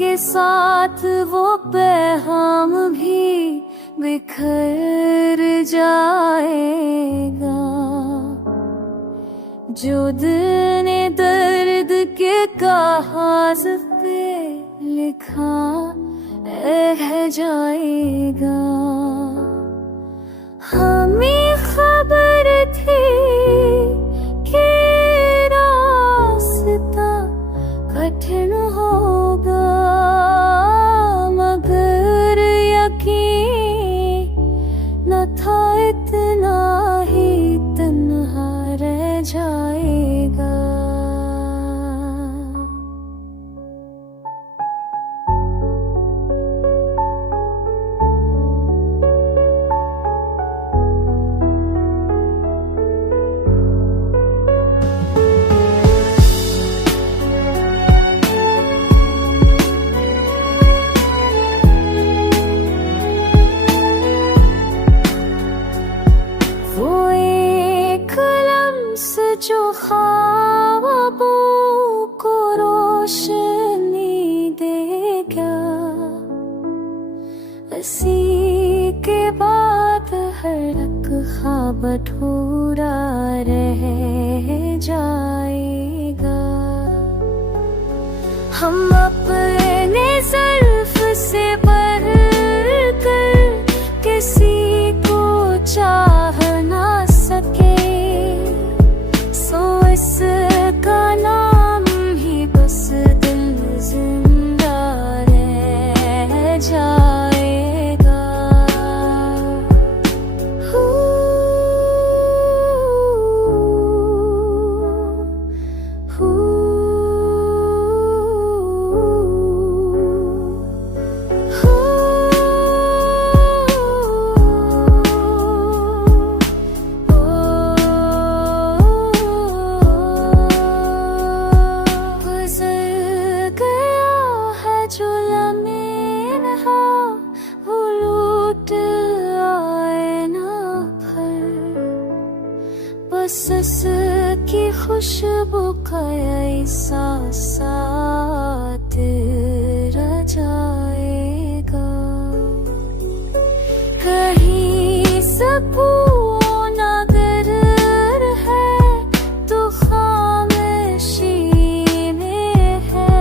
के साथ वो पैगाम भी बिखर जाएगा। जो दिल ने दर्द के कागज पे लिखा रह जाएगा। हमें खबर थी कि रास्ता कठिन होगा, मगर यकीन न था इतना ही तन्हा रह जाएगा। जो ख्वाबों को रोशनी दे गया, इसी के बाद हर एक ख्वाब अधूरा रह जाएगा। हम अपने ज़ुल्फ़ से बढ़कर किसी को चाह ना सके, इसका नाम ही बस दिल जिंदा रह जाएगा। बस की खुशबू का एहसास रह जाएगा। कहीं सुकून अगर है तो खामोशी में है।